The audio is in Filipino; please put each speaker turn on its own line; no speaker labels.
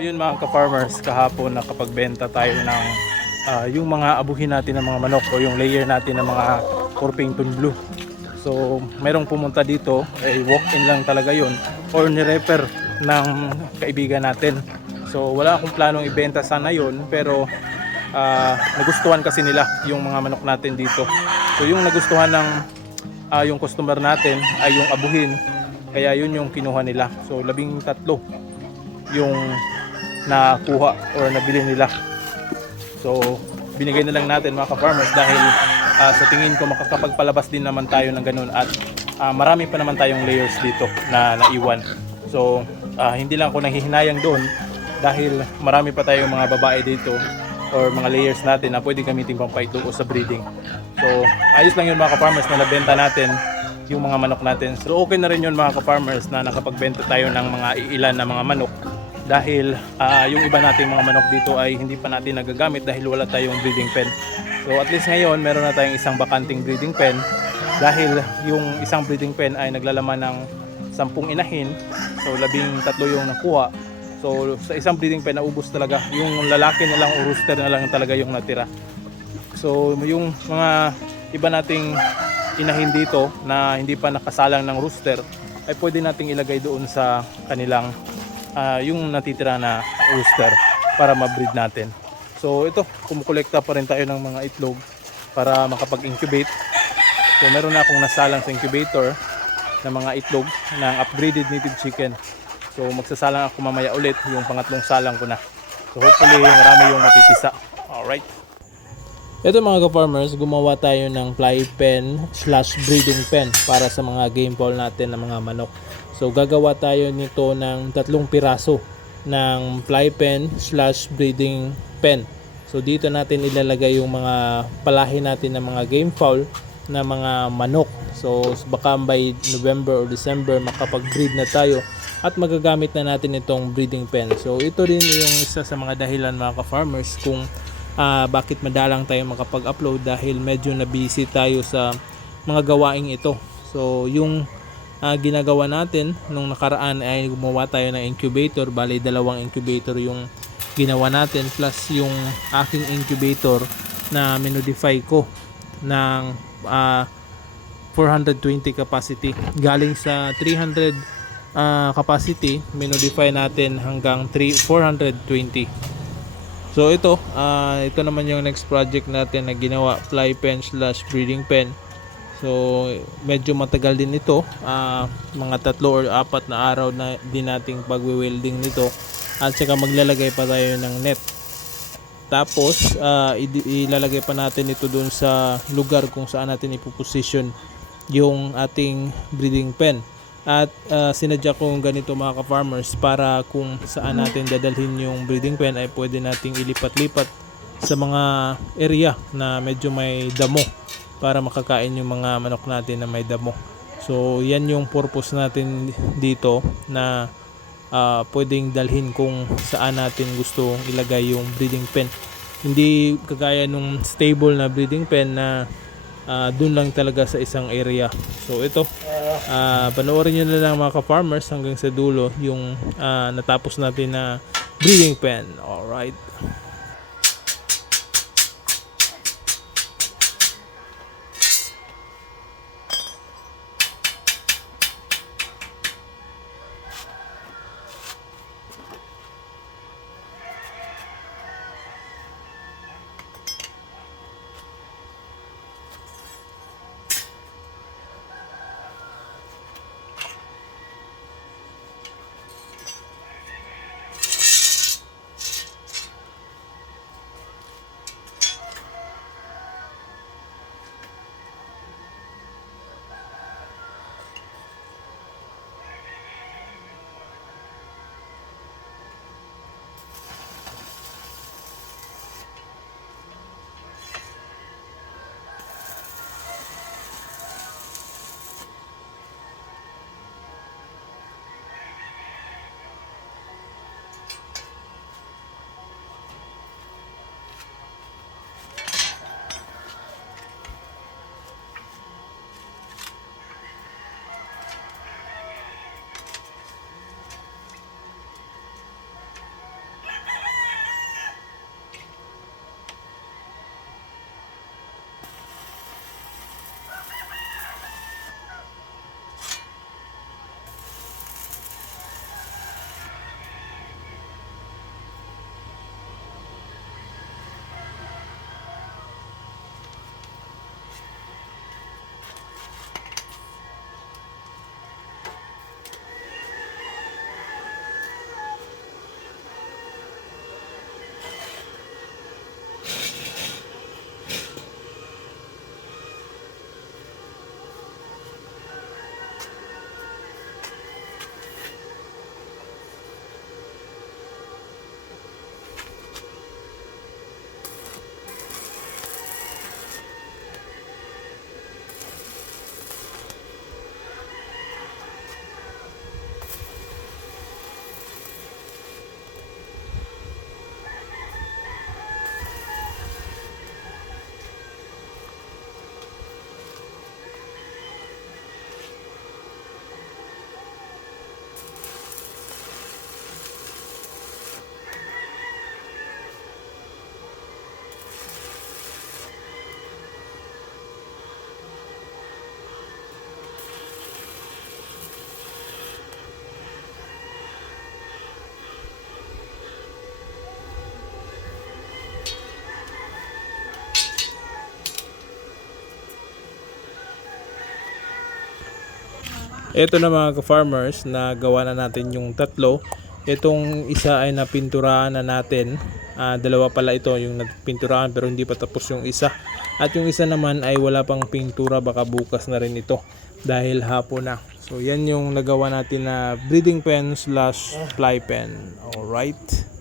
yun mga ka-farmers, kahapon nakapagbenta tayo ng ah, yung mga abuhin natin ng mga manok o yung layer natin ng mga Orpington Blue. So, merong pumunta dito, ay walk-in lang talaga yun or ni-refer ng kaibigan natin. So, wala akong planong ibenta sana yun pero ah, nagustuhan kasi nila yung mga manok natin dito. So, yung nagustuhan ng ah, yung customer natin ay yung abuhin kaya yun yung kinuha nila. So, labing tatlo yung nakuha or nabili nila. So, binigay na lang natin mga ka-farmers dahil ah, sa tingin ko makakapagpalabas din naman tayo ng ganun at ah, marami pa naman tayong layers dito na naiwan. So, ah, hindi lang ako nanghihinayang doon dahil marami pa tayong mga babae dito or mga layers natin na pwede gamitin pang paitlog o sa breeding. So, ayos lang yun mga ka-farmers na nabenta natin yung mga manok natin. So, okay na rin yun mga ka-farmers na nakapagbenta tayo ng mga iilan na mga manok dahil ah, yung iba nating mga manok dito ay hindi pa natin nagagamit dahil wala tayong breeding pen. So at least ngayon meron na tayong isang bakanting breeding pen. Dahil yung isang breeding pen ay naglalaman ng sampung inahin. So labing tatlo yung nakuha. So sa isang breeding pen naubos talaga. Yung lalaki na lang o rooster na lang talaga yung natira. So yung mga iba nating inahin dito na hindi pa nakasalang ng rooster ay pwede nating ilagay doon sa kanilang ah, yung natitira na rooster para ma-breed natin. So ito, kumukolekta pa rin tayo ng mga itlog para makapag-incubate. So meron na akong nasalang sa incubator na mga itlog ng upgraded native chicken. So magsasalang ako mamaya ulit yung pangatlong salang ko na. So hopefully marami yung matitisa. Alright. Ito mga ka-farmers, gumawa tayo ng fly pen slash breeding pen para sa mga game ball natin ng mga manok. So gagawa tayo nito ng tatlong piraso ng fly pen slash breeding pen. So dito natin ilalagay yung mga palahi natin ng mga game fowl na mga manok. So baka by November or December makapag-breed na tayo at magagamit na natin itong breeding pen. So ito rin yung isa sa mga dahilan mga ka-farmers kung ah, bakit madalang tayo makapag-upload dahil medyo na busy tayo sa mga gawaing ito. So yung ah, ginagawa natin nung nakaraan ay gumawa tayo ng incubator, bali dalawang incubator yung ginawa natin plus yung aking incubator na minodify ko ng ah, 420 capacity. Galing sa 300 ah, capacity minodify natin hanggang 3 420 So ito, ah, ito naman yung next project natin na ginawa, fly pen slash breeding pen. So medyo matagal din ito, ah, mga tatlo or apat na araw na din nating pagwe-welding nito at saka maglalagay pa tayo ng net. Tapos idi- ilalagay pa natin ito dun sa lugar kung saan natin ipoposition yung ating breeding pen. At ah, sinadya ko ganito mga ka-farmers para kung saan natin dadalhin yung breeding pen ay pwede nating ilipat-lipat sa mga area na medyo may damo para makakain yung mga manok natin na may damo. So yan yung purpose natin dito na ah, pwedeng dalhin kung saan natin gusto ilagay yung breeding pen. Hindi kagaya nung stable na breeding pen na ah, dun lang talaga sa isang area. So ito, ah panoorin nyo na lang mga ka-farmers hanggang sa dulo yung ah, natapos natin na breeding pen. Alright. Ito na mga ka-farmers, nagawa na natin yung tatlo. Itong isa ay napinturahan na natin. Ah, dalawa pala ito yung napinturahan pero hindi pa tapos yung isa. At yung isa naman ay wala pang pintura baka bukas na rin ito dahil hapon na. So yan yung nagawa natin na breeding pen slash fly pen. Alright.